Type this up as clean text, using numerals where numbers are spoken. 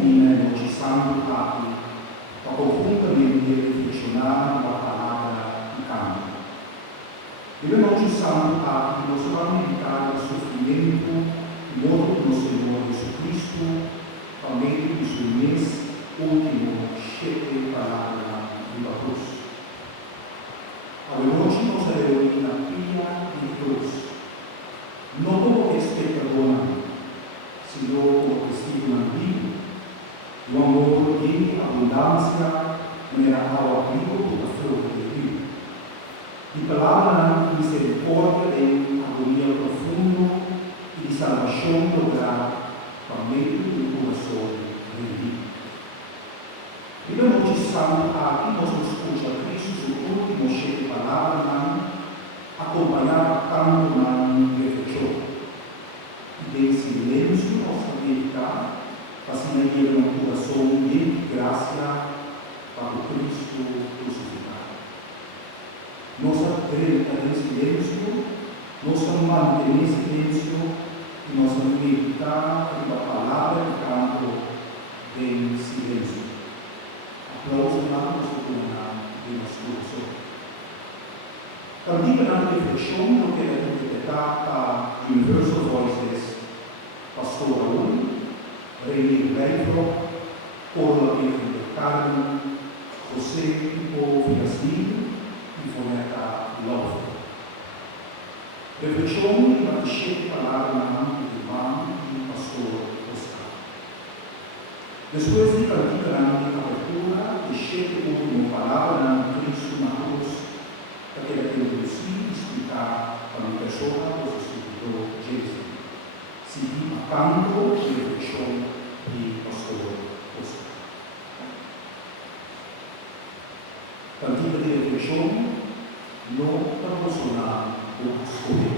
combina oggi santo Papi a profondamente riflexionar a palavra e canto. Ele oggi santo Papi nos fa meditare il sofrimento e morte do Senhor Jesus Cristo ao meio de seu mês último cheio palavra de cruz. Oggi nos reúne na pia de cruz, não como espectador, sino como testigo vivo, do amor de abundância, maneira ao abrigo da fruta de Deus. De palavra de misericórdia em agonia profundo e de salvação lograr por meio do coração rendido. E da noite santo aqui nós escuta Cristo o último cheio de palavra, acompanhado tanto na reflexão. E em silêncio nós meditar, assim aí um coração de graça para o Cristo crucificado. Nossa treta em silêncio, nossa manter em silêncio e nossa meditar a palavra e canto em silêncio. Aplausos lá no nosso coração. Também na reflexão, eu quero interpretar a Universal Voices, Pastor Raul, Reinier Leifro, Orla Virgen Carmen, José Pipo Fiasdino e Foneta Love. Reflexão e batisce palavra na mão do irmão e pastor Oscar. Depois de praticar a abertura, deixei o último palavra na Cristo na cruz, para que ele explicar para a pessoa o seguidor Jesus. Seguir a canto de reflexão de pastor Oscar. Cantiga de reflexão não proporciona o escolher.